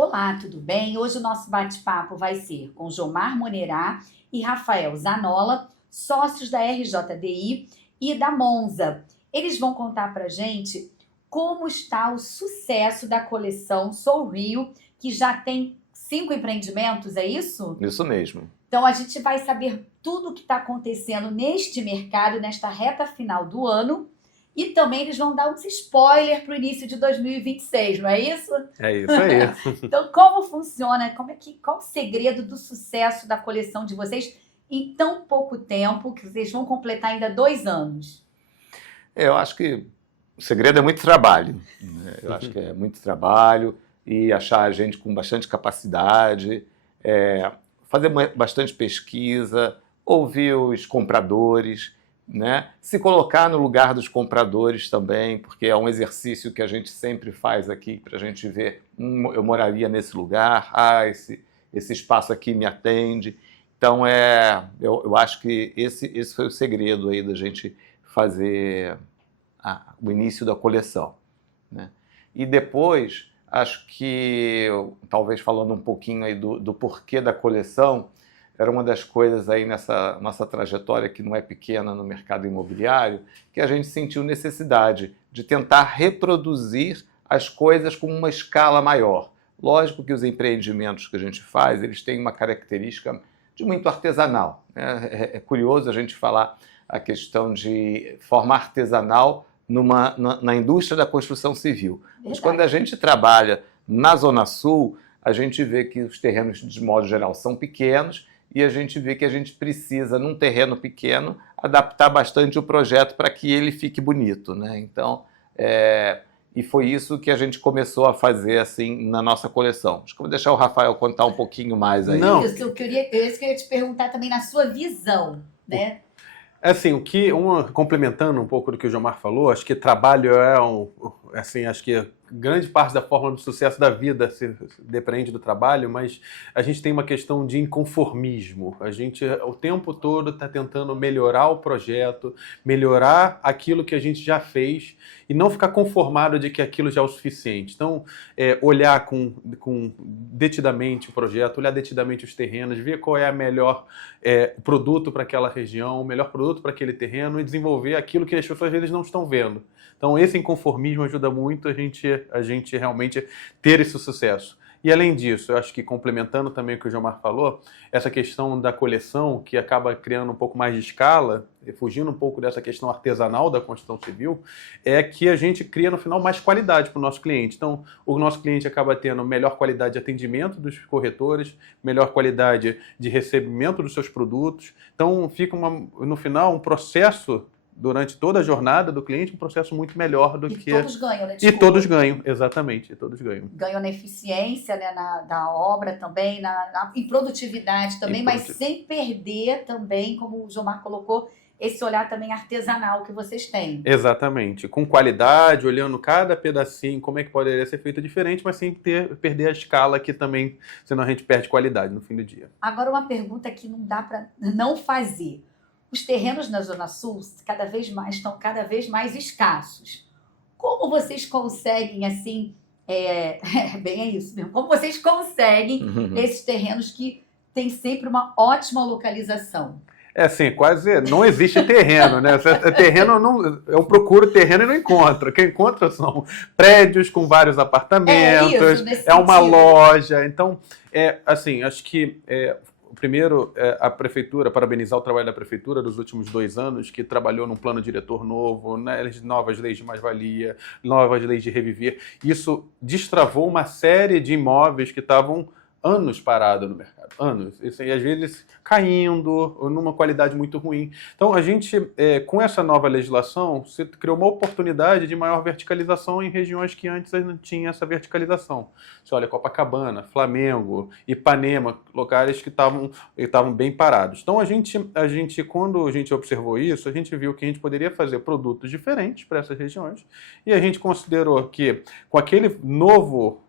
Olá, tudo bem? Hoje o nosso bate-papo vai ser com Jomar Monerá e Rafael Zanola, sócios da RJDI e da Monza. Eles vão contar pra gente como está o sucesso da coleção Soul Rio, que já tem 5 empreendimentos, é isso? Isso mesmo. Então a gente vai saber tudo o que está acontecendo neste mercado, nesta reta final do ano. E também eles vão dar uns spoilers para o início de 2026, não é isso? É isso aí. Então, como funciona? Qual o segredo do sucesso da coleção de vocês em tão pouco tempo, que vocês vão completar ainda 2 anos? Eu acho que o segredo é muito trabalho, né? Eu acho que é muito trabalho e achar a gente com bastante capacidade, fazer bastante pesquisa, ouvir os compradores, né? Se colocar no lugar dos compradores também, porque é um exercício que a gente sempre faz aqui para a gente ver, eu moraria nesse lugar, esse espaço aqui me atende. Então, eu acho que esse foi o segredo aí da gente fazer o início da coleção, né? E depois, acho que, talvez falando um pouquinho aí do porquê da coleção, era uma das coisas aí nessa nossa trajetória, que não é pequena no mercado imobiliário, que a gente sentiu necessidade de tentar reproduzir as coisas com uma escala maior. Lógico que os empreendimentos que a gente faz, eles têm uma característica de muito artesanal, né? É curioso a gente falar a questão de forma artesanal na indústria da construção civil. Mas quando a gente trabalha na Zona Sul, a gente vê que os terrenos, de modo geral, são pequenos, e a gente vê que a gente precisa, num terreno pequeno, adaptar bastante o projeto para que ele fique bonito, né? Então, e foi isso que a gente começou a fazer assim na nossa coleção. Acho que eu vou deixar o Rafael contar um pouquinho mais aí. Não. Isso que eu queria te perguntar também na sua visão, né? Assim, complementando um pouco do que o Jomar falou, acho que trabalho acho que grande parte da fórmula do sucesso da vida depende do trabalho, mas a gente tem uma questão de inconformismo. A gente o tempo todo está tentando melhorar o projeto, melhorar aquilo que a gente já fez e não ficar conformado de que aquilo já é o suficiente. Então, olhar detidamente o projeto, olhar detidamente os terrenos, ver qual é o melhor produto para aquela região, o melhor produto para aquele terreno e desenvolver aquilo que as pessoas às vezes não estão vendo. Então, esse inconformismo ajuda muito a gente realmente ter esse sucesso. E, além disso, eu acho que, complementando também o que o Jomar falou, essa questão da coleção, que acaba criando um pouco mais de escala, fugindo um pouco dessa questão artesanal da construção civil, é que a gente cria, no final, mais qualidade para o nosso cliente. Então, o nosso cliente acaba tendo melhor qualidade de atendimento dos corretores, melhor qualidade de recebimento dos seus produtos. Então, fica, no final, um processo durante toda a jornada do cliente, um processo muito melhor do que... E todos ganham, né? E todos ganham, exatamente, todos ganham. Ganham na eficiência, né, da obra também, em produtividade também, mas sem perder também, como o Jomar colocou, esse olhar também artesanal que vocês têm. Exatamente, com qualidade, olhando cada pedacinho, como é que poderia ser feito diferente, mas sem perder a escala, que também, senão a gente perde qualidade no fim do dia. Agora, uma pergunta que não dá para não fazer. Os terrenos na Zona Sul estão cada vez mais escassos. Como vocês conseguem, assim, bem é isso mesmo, como vocês conseguem esses terrenos que têm sempre uma ótima localização? Assim, quase não existe terreno, né? Eu procuro terreno e não encontro. O que eu encontro são prédios com vários apartamentos, uma loja. Então, assim, acho que... Primeiro, a Prefeitura, parabenizar o trabalho da Prefeitura dos últimos 2 anos, que trabalhou num plano diretor novo, né, novas leis de mais-valia, novas leis de reviver. Isso destravou uma série de imóveis que estavam anos parados no mercado, anos, e às vezes caindo, numa qualidade muito ruim. Então, a gente, com essa nova legislação, se criou uma oportunidade de maior verticalização em regiões que antes não tinha essa verticalização. Você olha Copacabana, Flamengo, Ipanema, locais que estavam bem parados. Então, quando a gente observou isso, a gente viu que a gente poderia fazer produtos diferentes para essas regiões, e a gente considerou que, com aquele novo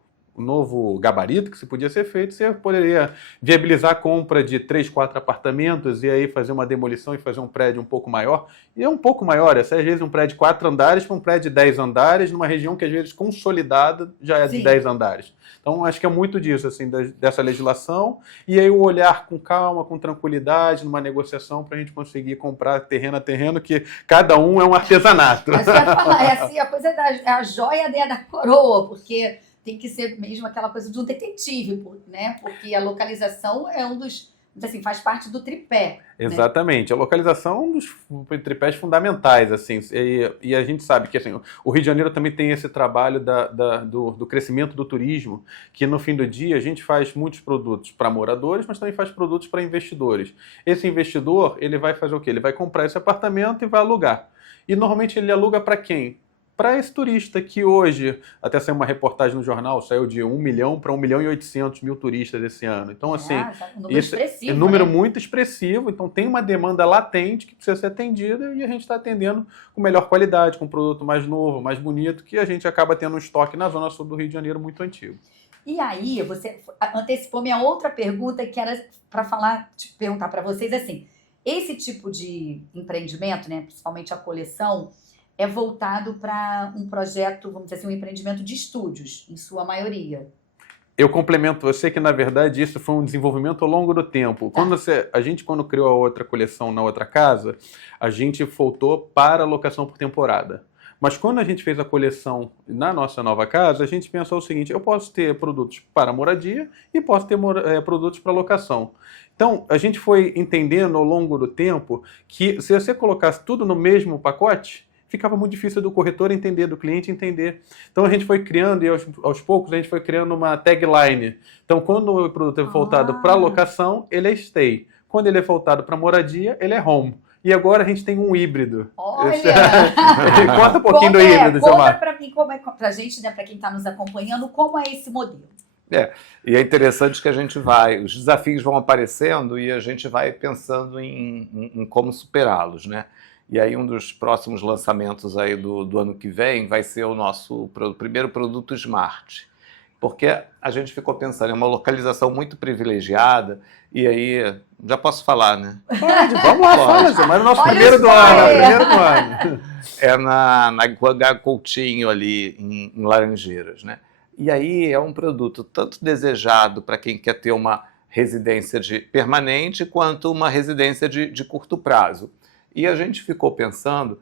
novo gabarito que se podia ser feito, você poderia viabilizar a compra de 3, 4 apartamentos e aí fazer uma demolição e fazer um prédio um pouco maior. E é um pouco maior, às vezes um prédio de 4 andares para um prédio de 10 andares, numa região que às vezes consolidada já é de 10 andares. Então, acho que é muito disso, assim, dessa legislação, e aí o olhar com calma, com tranquilidade, numa negociação, para a gente conseguir comprar terreno a terreno, que cada um é um artesanato. Mas eu ia falar, é assim, a coisa é a joia da coroa, porque tem que ser mesmo aquela coisa de um detetive, né? Porque a localização é um dos, assim, faz parte do tripé. Exatamente. Né? A localização é um dos tripés fundamentais, assim, e a gente sabe que assim, o Rio de Janeiro também tem esse trabalho do crescimento do turismo, que no fim do dia a gente faz muitos produtos para moradores, mas também faz produtos para investidores. Esse investidor, ele vai fazer o quê? Ele vai comprar esse apartamento e vai alugar. E normalmente ele aluga para quem? Para esse turista que hoje, até saiu uma reportagem no jornal, saiu de 1 milhão para 1.800.000 turistas esse ano. Então, assim, um número expressivo, é um número muito expressivo, então tem uma demanda latente que precisa ser atendida e a gente está atendendo com melhor qualidade, com um produto mais novo, mais bonito, que a gente acaba tendo um estoque na zona sul do Rio de Janeiro muito antigo. E aí, você antecipou minha outra pergunta, que era para perguntar para vocês assim, esse tipo de empreendimento, né, principalmente a coleção, é voltado para um projeto, vamos dizer assim, um empreendimento de estúdios, em sua maioria. Eu complemento você que, na verdade, isso foi um desenvolvimento ao longo do tempo. Tá. Quando criou a outra coleção na outra casa, a gente voltou para a locação por temporada. Mas quando a gente fez a coleção na nossa nova casa, a gente pensou o seguinte, eu posso ter produtos para moradia e posso ter produtos para locação. Então, a gente foi entendendo ao longo do tempo que se você colocasse tudo no mesmo pacote, ficava muito difícil do corretor entender, do cliente entender. Então a gente foi criando, e aos poucos a gente foi criando uma tagline. Então quando o produto é voltado para locação, ele é stay. Quando ele é voltado para moradia, ele é home. E agora a gente tem um híbrido. Olha! Conta um pouquinho do híbrido, seu Marco. Conta para mim, pra gente, né, para quem está nos acompanhando, como é esse modelo. E é interessante que a gente os desafios vão aparecendo e a gente vai pensando em como superá-los, né? E aí um dos próximos lançamentos aí do ano que vem vai ser o nosso primeiro produto Smart. Porque a gente ficou pensando, é uma localização muito privilegiada, e aí, já posso falar, né? Pode, vamos lá, fala, mas é o nosso primeiro do ano. É na Guangá Coutinho, ali em Laranjeiras, né? E aí é um produto tanto desejado para quem quer ter uma residência permanente, quanto uma residência de curto prazo. E a gente ficou pensando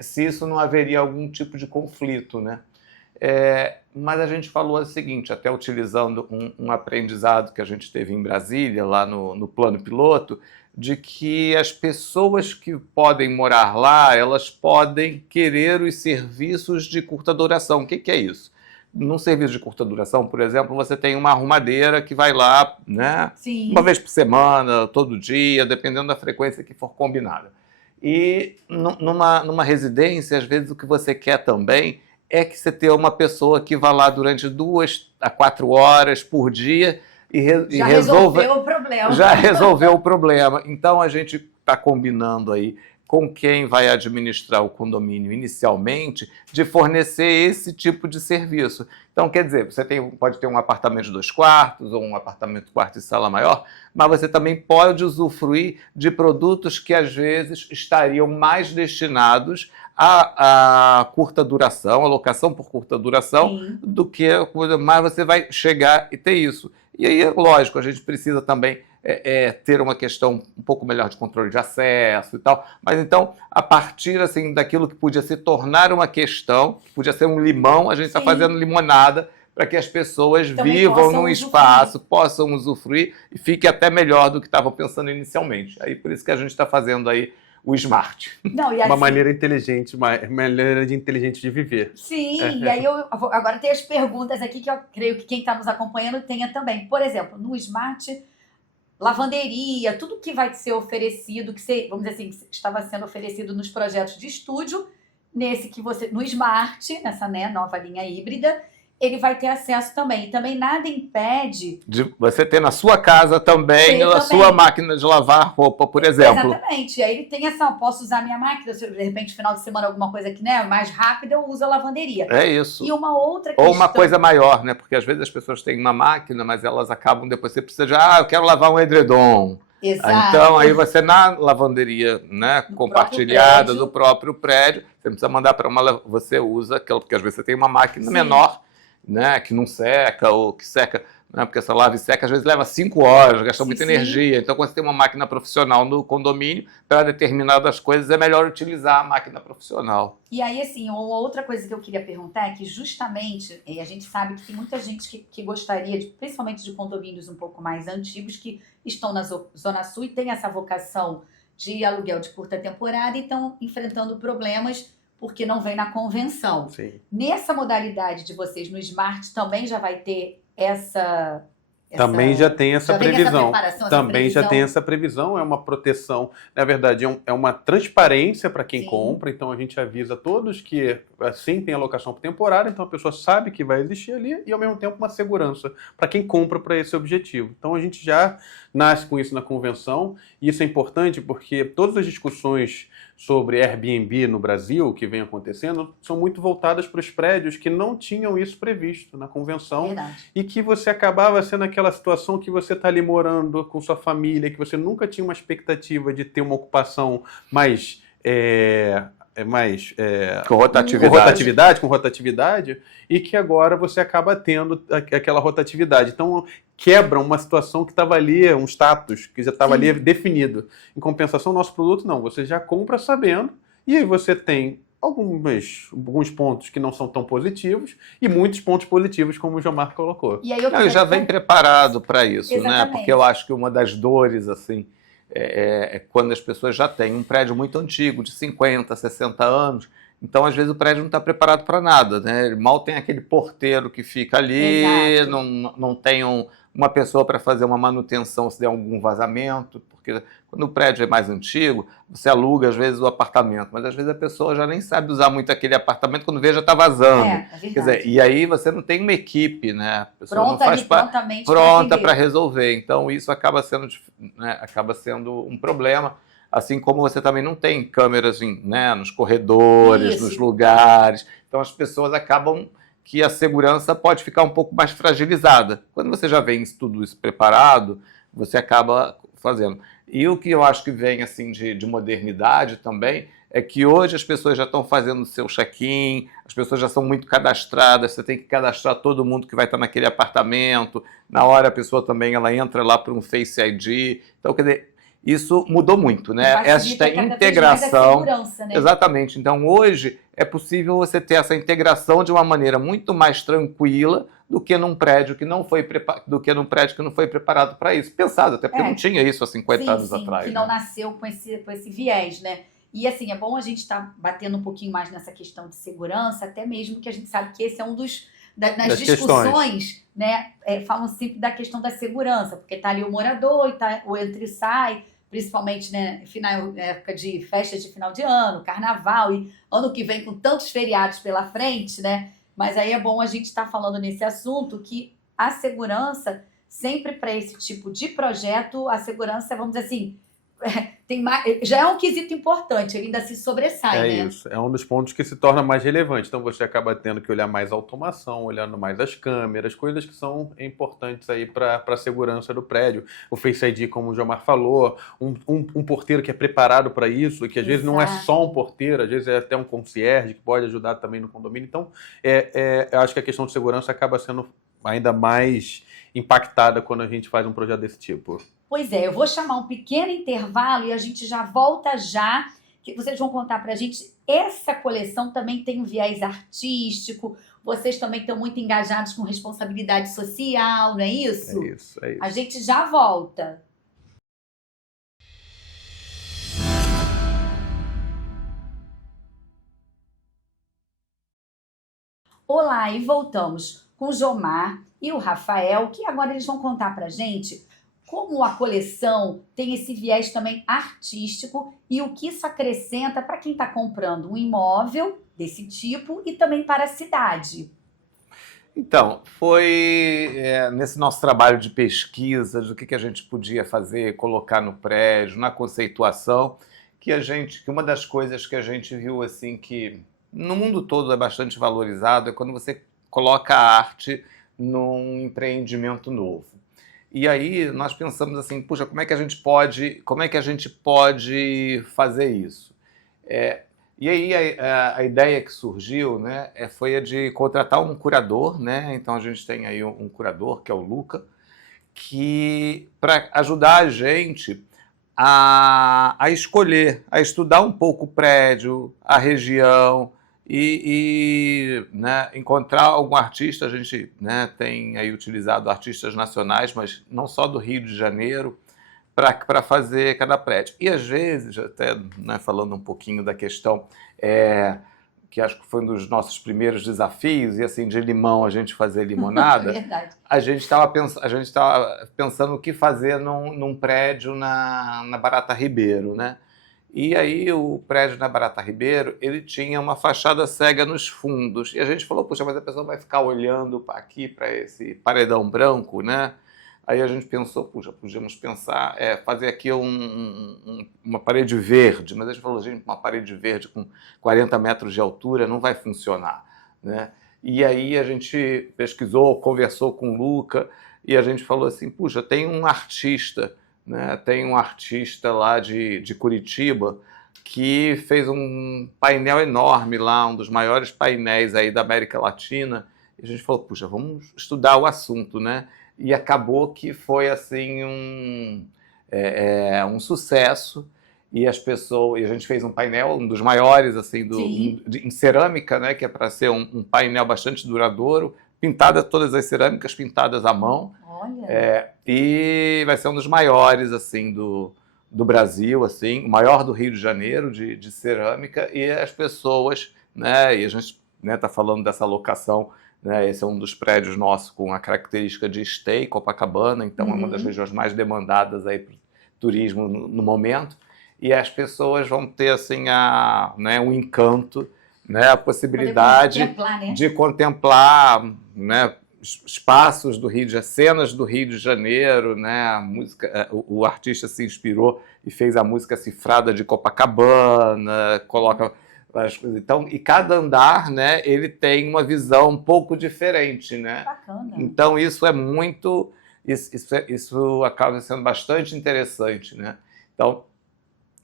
se isso não haveria algum tipo de conflito, né? Mas a gente falou o seguinte, até utilizando um aprendizado que a gente teve em Brasília, lá no plano piloto, de que as pessoas que podem morar lá, elas podem querer os serviços de curta duração. O que é isso? Num serviço de curta duração, por exemplo, você tem uma arrumadeira que vai lá, né? Sim. Uma vez por semana, todo dia, dependendo da frequência que for combinada. E numa residência, às vezes o que você quer também é que você tenha uma pessoa que vá lá durante 2 a 4 horas por dia e resolveu o problema. Já resolveu o problema. Então a gente está combinando aí com quem vai administrar o condomínio inicialmente de fornecer esse tipo de serviço. Então, quer dizer, você pode ter um apartamento de 2 quartos ou um apartamento quarto e sala maior, mas você também pode usufruir de produtos que às vezes estariam mais destinados a curta duração, a locação por curta duração, sim, do que mais você vai chegar e ter isso. E aí, lógico, a gente precisa também ter uma questão um pouco melhor de controle de acesso e tal, mas então, a partir assim, daquilo que podia se tornar uma questão, que podia ser um limão, a gente está fazendo limonada para que as pessoas também vivam num espaço, possam usufruir e fique até melhor do que estavam pensando inicialmente. Aí por isso que a gente está fazendo aí o Smart. Não, e uma maneira inteligente, inteligente de viver. Sim, e aí agora tem as perguntas aqui que eu creio que quem está nos acompanhando tenha também. Por exemplo, no Smart, lavanderia, tudo que vai ser oferecido, vamos dizer assim, que estava sendo oferecido nos projetos de estúdio, no Smart, nessa, né, nova linha híbrida, ele vai ter acesso também. E também nada impede... De você ter na sua casa também a sua máquina de lavar roupa, por exemplo. Exatamente. E aí ele tem essa, posso usar a minha máquina, se de repente, final de semana, alguma coisa que né, mais rápida, eu uso a lavanderia. É isso. E uma outra questão... Ou uma coisa maior, né? Porque às vezes as pessoas têm uma máquina, mas elas acabam depois, você precisa de, eu quero lavar um edredom. Exato. Então, aí você na lavanderia, né, compartilhada do próprio prédio, você não precisa mandar para uma... Você usa aquela, porque às vezes você tem uma máquina menor, né, que não seca ou que seca, né, porque essa lava e seca às vezes leva 5 horas, gasta muita energia. Então, quando você tem uma máquina profissional no condomínio, para determinadas coisas é melhor utilizar a máquina profissional. E aí, assim, uma outra coisa que eu queria perguntar é que justamente, a gente sabe que tem muita gente que gostaria, principalmente de condomínios um pouco mais antigos, que estão na Zona Sul e tem essa vocação de aluguel de curta temporada e estão enfrentando problemas porque não vem na convenção. Sim. Nessa modalidade de vocês, no Smart, também já vai ter essa também já tem essa previsão. Também já tem essa previsão, é uma proteção. Na verdade, é uma transparência para quem compra, então a gente avisa todos que assim tem alocação por temporada, então a pessoa sabe que vai existir ali e ao mesmo tempo uma segurança para quem compra para esse objetivo. Então a gente já nasce com isso na convenção e isso é importante porque todas as discussões sobre Airbnb no Brasil, que vem acontecendo, são muito voltadas para os prédios que não tinham isso previsto na convenção. Verdade. E que você acabava sendo aquela situação que você está ali morando com sua família, que você nunca tinha uma expectativa de ter uma ocupação mais... com rotatividade, e que agora você acaba tendo aquela rotatividade. Então, quebra uma situação que estava ali, um status que já estava ali definido. Em compensação, nosso produto não, você já compra sabendo, e aí você tem alguns pontos que não são tão positivos e muitos pontos positivos, como o Gilmar colocou. E aí já vem preparado para isso, exatamente, né? Porque eu acho que uma das dores, assim, é quando as pessoas já têm um prédio muito antigo, de 50, 60 anos, então às vezes o prédio não está preparado para nada, né? Mal tem aquele porteiro que fica ali, não tem uma pessoa para fazer uma manutenção se der algum vazamento, porque quando o prédio é mais antigo, você aluga às vezes o apartamento, mas às vezes a pessoa já nem sabe usar muito aquele apartamento, quando vê já está vazando. É quer dizer, e aí você não tem uma equipe, né? A pessoa pronta, não faz pronta para resolver. Então isso acaba sendo um problema. Assim como você também não tem câmeras, né, nos corredores, nos lugares. Então as pessoas acabam que a segurança pode ficar um pouco mais fragilizada. Quando você já vem tudo isso preparado, você acaba fazendo. E o que eu acho que vem assim de modernidade também é que hoje as pessoas já estão fazendo o seu check-in, as pessoas já são muito cadastradas, você tem que cadastrar todo mundo que vai estar naquele apartamento, na hora a pessoa também ela entra lá para um Face ID. Então, quer dizer, isso mudou muito, né? Esta integração. Né? Exatamente. Então, hoje é possível você ter essa integração de uma maneira muito mais tranquila do que num prédio que não foi preparado para isso. Pensado, até porque não tinha isso há 50 anos atrás. Que não nasceu com esse viés, né? E assim, é bom a gente estar batendo um pouquinho mais nessa questão de segurança, até mesmo que a gente sabe que esse é um nas discussões, né? Falam sempre da questão da segurança, porque tá ali o morador, o entra e sai, principalmente, né, época de festa de final de ano, carnaval, e ano que vem com tantos feriados pela frente, né? Mas aí é bom a gente estar falando nesse assunto que a segurança, sempre para esse tipo de projeto, a segurança, vamos dizer assim, já é um quesito importante, ele ainda se sobressai, né? Isso, é um dos pontos que se torna mais relevante. Então você acaba tendo que olhar mais a automação, olhando mais as câmeras, coisas que são importantes aí para a segurança do prédio. O Face ID, como o Gilmar falou, um porteiro que é preparado para isso, que às vezes não é só um porteiro, às vezes é até um concierge que pode ajudar também no condomínio. Então, eu acho que a questão de segurança acaba sendo ainda mais impactada quando a gente faz um projeto desse tipo. Pois é, eu vou chamar um pequeno intervalo e a gente já volta já, que vocês vão contar pra gente. Essa coleção também tem um viés artístico, vocês também estão muito engajados com responsabilidade social, não é isso? É isso. A gente já volta. Olá, e voltamos com o Jomar e o Rafael, que agora eles vão contar pra gente como a coleção tem esse viés também artístico e o que isso acrescenta para quem está comprando um imóvel desse tipo e também para a cidade. Então, foi nesse nosso trabalho de pesquisa, do que a gente podia fazer, colocar no prédio, na conceituação, que uma das coisas que a gente viu assim que no mundo todo é bastante valorizado é quando você coloca a arte num empreendimento novo. E aí nós pensamos assim, puxa, como é que a gente pode fazer isso? E aí a ideia que surgiu, né, foi a de contratar um curador, né? Então a gente tem aí um curador, que é o Luca, que para ajudar a gente a escolher, a estudar um pouco o prédio, a região né, encontrar algum artista. A gente, né, tem aí utilizado artistas nacionais, mas não só do Rio de Janeiro, para fazer cada prédio. E às vezes, até, né, falando um pouquinho da questão, que acho que foi um dos nossos primeiros desafios, e assim, de limão a gente fazer limonada, Verdade. a gente estava pensando o que fazer num prédio na Barata Ribeiro, né? E aí o prédio na Barata Ribeiro, ele tinha uma fachada cega nos fundos, e a gente falou, puxa, mas a pessoa vai ficar olhando aqui para esse paredão branco, né? Aí a gente pensou, puxa, podíamos pensar, fazer aqui uma parede verde, mas a gente falou, gente, uma parede verde com 40 metros de altura não vai funcionar, né? E aí a gente pesquisou, conversou com o Luca, e a gente falou assim, puxa, tem um artista, né? Tem um artista lá de Curitiba que fez um painel enorme lá, um dos maiores painéis aí da América Latina, e a gente falou, puxa, vamos estudar o assunto, né? E acabou que foi assim um sucesso, e a gente fez um painel, um dos maiores assim em cerâmica, né, que é para ser um painel bastante duradouro, todas as cerâmicas pintadas à mão. Olha. E vai ser um dos maiores assim do Brasil, assim, o maior do Rio de Janeiro de cerâmica, e as pessoas, né, e a gente, né, tá falando dessa locação, né, esse é um dos prédios nossos com a característica de stay, Copacabana, então é uma das regiões mais demandadas aí para o turismo no momento, e as pessoas vão ter assim né, um encanto, né, a possibilidade de contemplar, né, espaços do Rio de Janeiro, cenas do Rio de Janeiro, né, a música, o artista se inspirou e fez a música Cifrada de Copacabana, coloca então, e cada andar, né, ele tem uma visão um pouco diferente, né? Bacana. Então isso é muito, isso acaba sendo bastante interessante, né? Então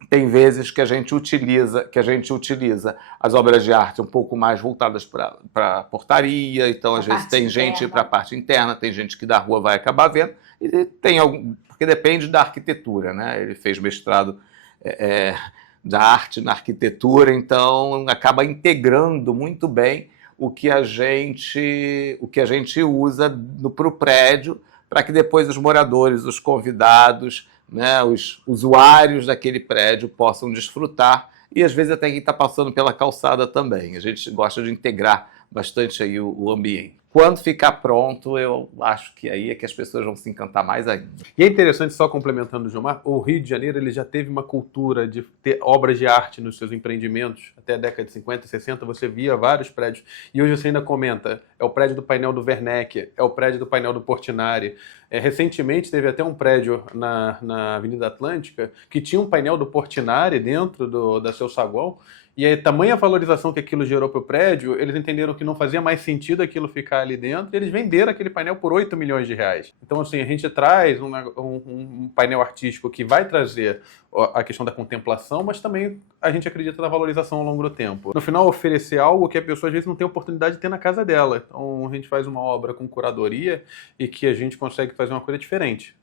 tem vezes que a gente utiliza as obras de arte um pouco mais voltadas para portaria, então às vezes tem gente para a parte interna, tem gente que da rua vai acabar vendo, e tem algum, porque depende da arquitetura, né? Ele fez mestrado da arte na arquitetura, então acaba integrando muito bem o que a gente usa para o prédio, para que depois os moradores, os convidados, né, os usuários daquele prédio possam desfrutar, e às vezes até quem está passando pela calçada também. A gente gosta de integrar bastante aí o ambiente. Quando ficar pronto, eu acho que aí é que as pessoas vão se encantar mais ainda. E é interessante, só complementando o Gilmar, o Rio de Janeiro ele já teve uma cultura de ter obras de arte nos seus empreendimentos. Até a década de 50 e 60 você via vários prédios. E hoje você ainda comenta, é o prédio do painel do Werneck, é o prédio do painel do Portinari. Recentemente teve até um prédio na Avenida Atlântica que tinha um painel do Portinari dentro da seu saguão. E a tamanha valorização que aquilo gerou para o prédio, eles entenderam que não fazia mais sentido aquilo ficar ali dentro, e eles venderam aquele painel por 8 milhões de reais. Então, assim, a gente traz um painel artístico que vai trazer a questão da contemplação, mas também a gente acredita na valorização ao longo do tempo. No final, oferecer algo que a pessoa às vezes não tem oportunidade de ter na casa dela. Então, a gente faz uma obra com curadoria e que a gente consegue fazer uma coisa diferente.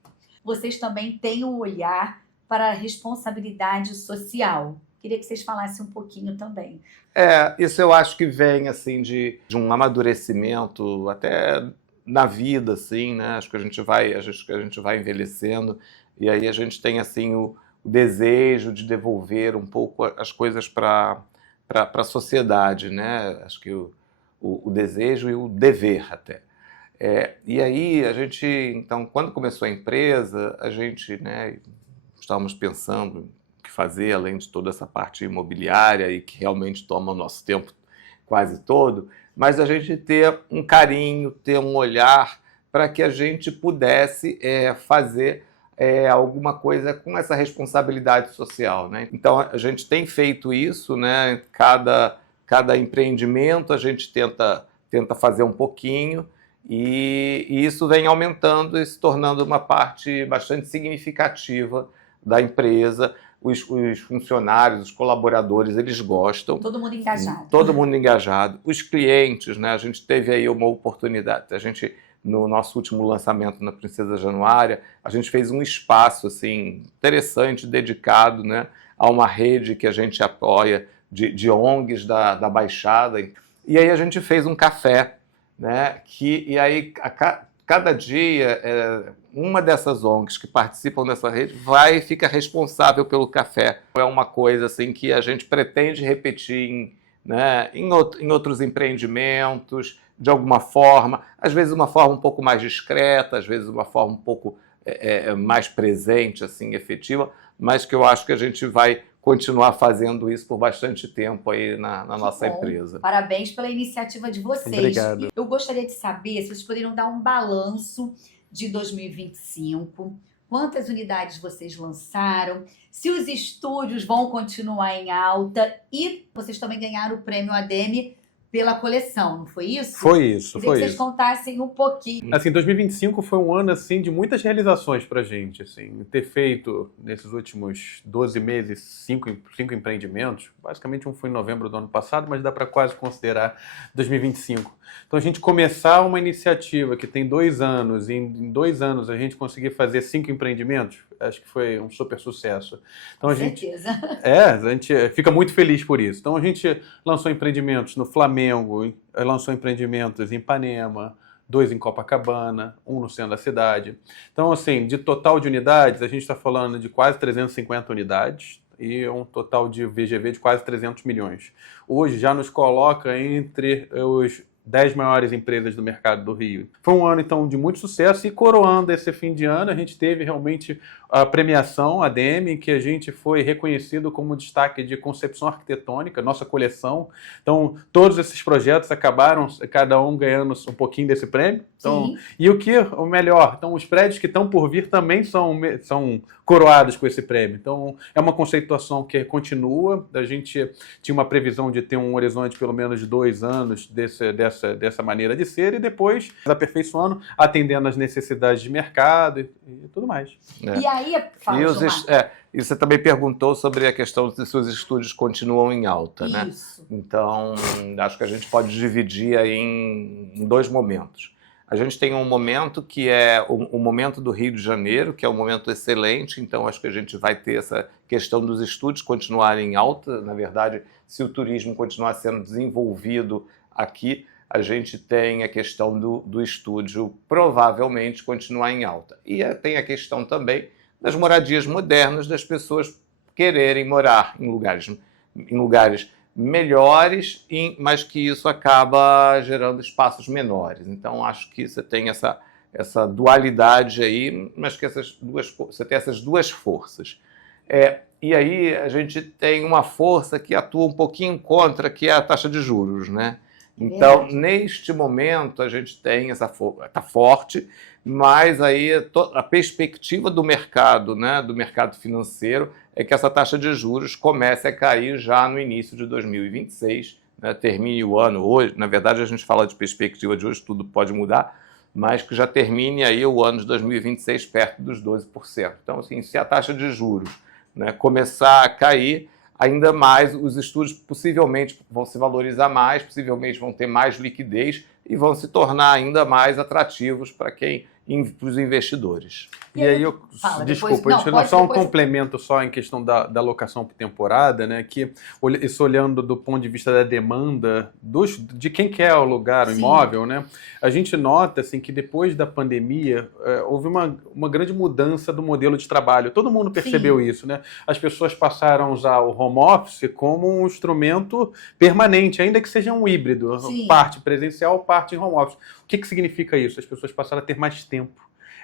Vocês também têm um olhar para a responsabilidade social. Queria que vocês falassem um pouquinho também. Isso eu acho que vem assim de um amadurecimento até na vida, assim, né? Acho que a gente vai envelhecendo, e aí a gente tem assim o desejo de devolver um pouco as coisas para a sociedade, né? Acho que o desejo e o dever até. E aí a gente, então, quando começou a empresa, a gente, né, estávamos pensando fazer, além de toda essa parte imobiliária e que realmente toma o nosso tempo quase todo, mas a gente ter um carinho, ter um olhar para que a gente pudesse fazer alguma coisa com essa responsabilidade social, né? Então a gente tem feito isso, né? Cada empreendimento a gente tenta fazer um pouquinho e isso vem aumentando e se tornando uma parte bastante significativa da empresa. Os funcionários, os colaboradores, eles gostam. Todo mundo engajado. Todo mundo engajado. Os clientes, né? A gente teve aí uma oportunidade, no nosso último lançamento na Princesa Januária, a gente fez um espaço assim, interessante, dedicado, né, a uma rede que a gente apoia de ONGs da Baixada. E aí a gente fez um café, né, e aí cada dia uma dessas ONGs que participam dessa rede vai e fica responsável pelo café. É uma coisa assim, que a gente pretende repetir em outros empreendimentos, de alguma forma, às vezes uma forma um pouco mais discreta, às vezes uma forma um pouco mais presente, assim, efetiva, mas que eu acho que a gente vai continuar fazendo isso por bastante tempo aí na nossa empresa. Parabéns pela iniciativa de vocês. Obrigado. Eu gostaria de saber se vocês poderiam dar um balanço de 2025, quantas unidades vocês lançaram, se os estúdios vão continuar em alta e vocês também ganharam o prêmio ADM pela coleção, não foi isso? Foi isso, Queria que vocês contassem um pouquinho. Assim, 2025 foi um ano assim de muitas realizações pra gente, assim, ter feito nesses últimos 12 meses cinco empreendimentos, basicamente um foi em novembro do ano passado, mas dá para quase considerar 2025. Então a gente começar uma iniciativa que tem 2 anos, e em 2 anos a gente conseguir fazer 5 empreendimentos, acho que foi um super sucesso. Então a certeza. gente fica muito feliz por isso. Então a gente lançou empreendimentos no Flamengo, lançou empreendimentos em Ipanema, 2 em Copacabana, 1 no centro da cidade. Então, assim, de total de unidades, a gente está falando de quase 350 unidades e um total de VGV de quase 300 milhões. Hoje já nos coloca entre os 10 maiores empresas do mercado do Rio. Foi um ano, então, de muito sucesso e coroando esse fim de ano, a gente teve realmente a premiação ADM, que a gente foi reconhecido como destaque de concepção arquitetônica, nossa coleção. Então, todos esses projetos acabaram, cada um ganhando um pouquinho desse prêmio. Então, e o melhor, então, os prédios que estão por vir também são coroados com esse prêmio. Então, é uma conceituação que continua. A gente tinha uma previsão de ter um horizonte pelo menos de 2 anos dessa maneira de ser e depois aperfeiçoando, atendendo às necessidades de mercado e tudo mais. E aí, e você também perguntou sobre a questão de se os estúdios continuam em alta, né? Isso. Então, acho que a gente pode dividir aí em 2 momentos. A gente tem um momento que é o momento do Rio de Janeiro, que é um momento excelente, então acho que a gente vai ter essa questão dos estúdios continuarem em alta. Na verdade, se o turismo continuar sendo desenvolvido aqui, a gente tem a questão do estúdio provavelmente continuar em alta. E tem a questão também das moradias modernas, das pessoas quererem morar em lugares melhores, mas que isso acaba gerando espaços menores. Então, acho que você tem essa dualidade aí, mas que você tem essas 2 forças. E aí a gente tem uma força que atua um pouquinho contra, que é a taxa de juros, né? Então, neste momento, a gente tem está forte, mas aí a perspectiva do mercado, né, do mercado financeiro, é que essa taxa de juros comece a cair já no início de 2026, né, termine o ano hoje. Na verdade, a gente fala de perspectiva de hoje, tudo pode mudar, mas que já termine aí o ano de 2026 perto dos 12%. Então, assim, se a taxa de juros, né, começar a cair, ainda mais os estúdios possivelmente vão se valorizar mais, possivelmente vão ter mais liquidez e vão se tornar ainda mais atrativos para os investidores. E aí, desculpa, só um complemento só em questão da locação por temporada, né? Que isso olhando do ponto de vista da demanda de quem quer alugar o imóvel, né? A gente nota assim, que depois da pandemia houve uma grande mudança do modelo de trabalho. Todo mundo percebeu isso, né? As pessoas passaram a usar o home office como um instrumento permanente, ainda que seja um híbrido, parte presencial, parte em home office. O que significa isso? As pessoas passaram a ter mais tempo.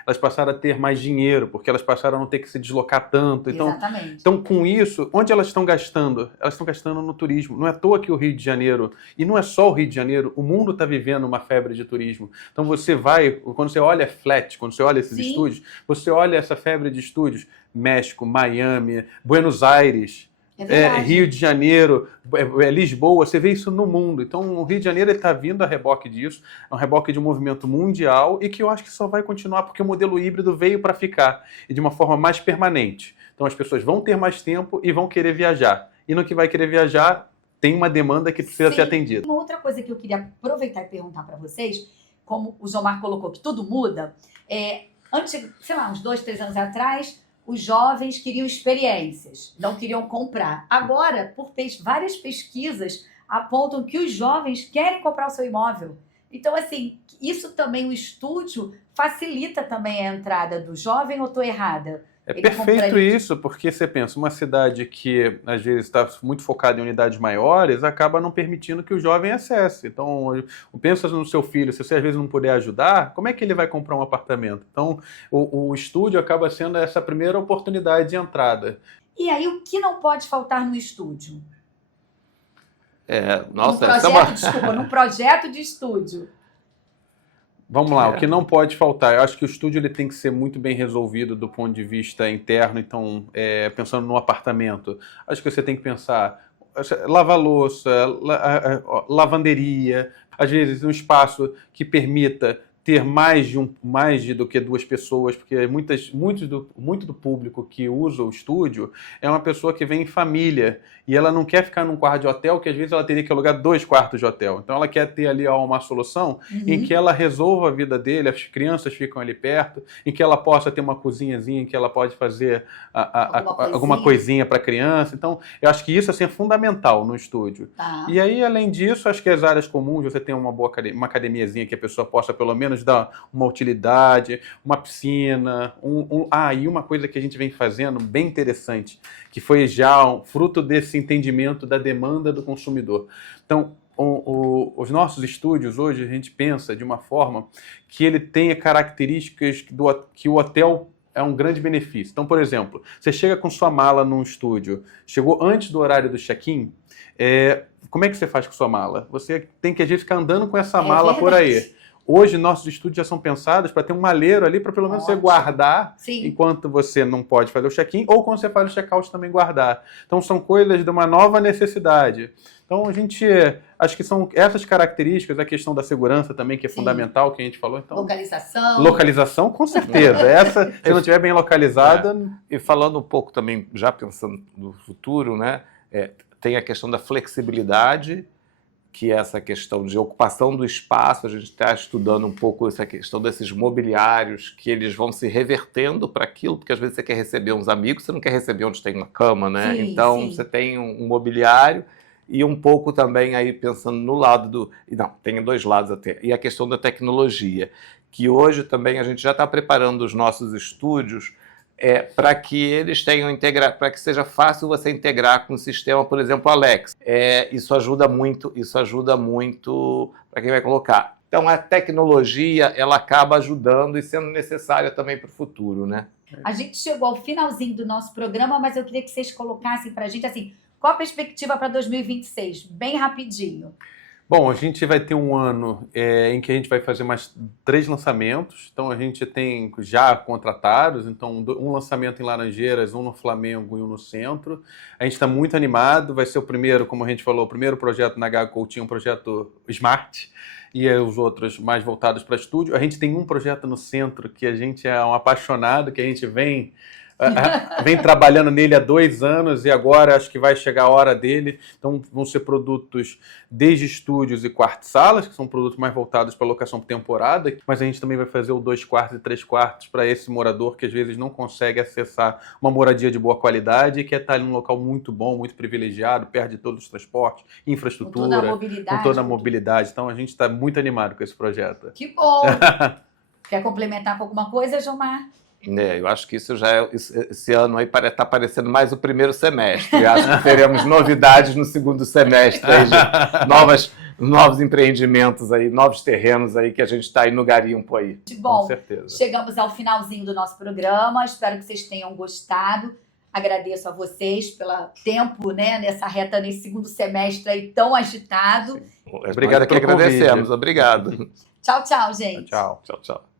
elas passaram a ter mais dinheiro, porque elas passaram a não ter que se deslocar tanto. Exatamente. Então, com isso, onde elas estão gastando? Elas estão gastando no turismo. Não é à toa que o Rio de Janeiro, e não é só o Rio de Janeiro, o mundo está vivendo uma febre de turismo. Então você vai, quando você olha Flat, quando você olha esses estúdios, você olha essa febre de estúdios, México, Miami, Buenos Aires, Rio de Janeiro, Lisboa, você vê isso no mundo. Então o Rio de Janeiro está vindo a reboque disso, é um reboque de um movimento mundial e que eu acho que só vai continuar porque o modelo híbrido veio para ficar e de uma forma mais permanente. Então as pessoas vão ter mais tempo e vão querer viajar. E no que vai querer viajar, tem uma demanda que precisa ser atendida. Uma outra coisa que eu queria aproveitar e perguntar para vocês, como o Jomar colocou que tudo muda, antes, sei lá, uns 2, 3 anos atrás, os jovens queriam experiências, não queriam comprar. Agora, várias pesquisas apontam que os jovens querem comprar o seu imóvel. Então, assim, isso também, o estúdio, facilita também a entrada do jovem, ou estou errada? É perfeito isso, porque você pensa, uma cidade que às vezes está muito focada em unidades maiores, acaba não permitindo que o jovem acesse. Então, pensa no seu filho, se você às vezes não puder ajudar, como é que ele vai comprar um apartamento? Então, o estúdio acaba sendo essa primeira oportunidade de entrada. E aí, o que não pode faltar no estúdio? Num projeto de estúdio. Vamos lá, o que não pode faltar, eu acho que o estúdio ele tem que ser muito bem resolvido do ponto de vista interno, então, pensando no apartamento, acho que você tem que pensar lavar louça, lavanderia, às vezes um espaço que permita ter mais do que 2 pessoas, porque muito do público que usa o estúdio é uma pessoa que vem em família e ela não quer ficar num quarto de hotel, que às vezes ela teria que alugar 2 quartos de hotel. Então ela quer ter ali uma solução em que ela resolva a vida dele, as crianças ficam ali perto, em que ela possa ter uma cozinhazinha em que ela pode fazer alguma coisinha para a criança. Então eu acho que isso assim, é fundamental no estúdio. Tá. E aí, além disso, acho que as áreas comuns, você tem uma academiazinha que a pessoa possa pelo menos dar uma utilidade, uma piscina, e uma coisa que a gente vem fazendo bem interessante, que foi já fruto desse entendimento da demanda do consumidor. Então, os nossos estúdios hoje, a gente pensa de uma forma que ele tenha características que o hotel é um grande benefício. Então, por exemplo, você chega com sua mala num estúdio, chegou antes do horário do check-in, como é que você faz com sua mala? Você tem que, às vezes, ficar andando com essa mala por aí. Hoje, nossos estúdios já são pensados para ter um maleiro ali para pelo menos você guardar enquanto você não pode fazer o check-in ou quando você faz o check-out também guardar. Então, são coisas de uma nova necessidade. Então, a gente, acho que são essas características, a questão da segurança também, que é fundamental, que a gente falou. Então, localização, com certeza. Essa, se não estiver bem localizada... E falando um pouco também, já pensando no futuro, né, tem a questão da flexibilidade, que é essa questão de ocupação do espaço. A gente está estudando um pouco essa questão desses mobiliários, que eles vão se revertendo para aquilo, porque às vezes você quer receber uns amigos, você não quer receber onde tem uma cama, né? Então você tem um mobiliário e um pouco também aí pensando no lado do... Não, tem 2 lados até. E a questão da tecnologia, que hoje também a gente já está preparando os nossos estúdios para que eles tenham para que seja fácil você integrar com o sistema, por exemplo, Alexa. Isso ajuda muito para quem vai colocar. Então a tecnologia ela acaba ajudando e sendo necessária também para o futuro, né? A gente chegou ao finalzinho do nosso programa, mas eu queria que vocês colocassem para a gente assim, qual a perspectiva para 2026? Bem rapidinho. Bom, a gente vai ter um ano em que a gente vai fazer mais 3 lançamentos. Então, a gente tem já contratados. Então, um lançamento em Laranjeiras, um no Flamengo e um no Centro. A gente está muito animado. Vai ser o primeiro, como a gente falou, o primeiro projeto na Gago Coutinho, um projeto Smart. E os outros mais voltados para estúdio. A gente tem um projeto no Centro que a gente é um apaixonado, que a gente vem trabalhando nele há 2 anos e agora acho que vai chegar a hora dele. Então vão ser produtos desde estúdios e quarto-salas, que são produtos mais voltados para locação por temporada, mas a gente também vai fazer o 2 quartos e 3 quartos para esse morador que às vezes não consegue acessar uma moradia de boa qualidade e quer estar em um local muito bom, muito privilegiado, perto de todos os transportes, infraestrutura, com toda a mobilidade. Então a gente está muito animado com esse projeto. Que bom! Quer complementar com alguma coisa, Jomar? Eu acho que isso já esse ano aí está parecendo mais o primeiro semestre. Eu acho que teremos novidades no segundo semestre, aí, novos empreendimentos aí, novos terrenos aí que a gente está aí no garimpo aí. Bom, com certeza. chegamos ao finalzinho do nosso programa. Espero que vocês tenham gostado. Agradeço a vocês pelo tempo, né, nessa reta, nesse segundo semestre aí tão agitado. Obrigado que pelo convite. agradecemos. Obrigado. Tchau, tchau, gente. Tchau. Tchau, tchau.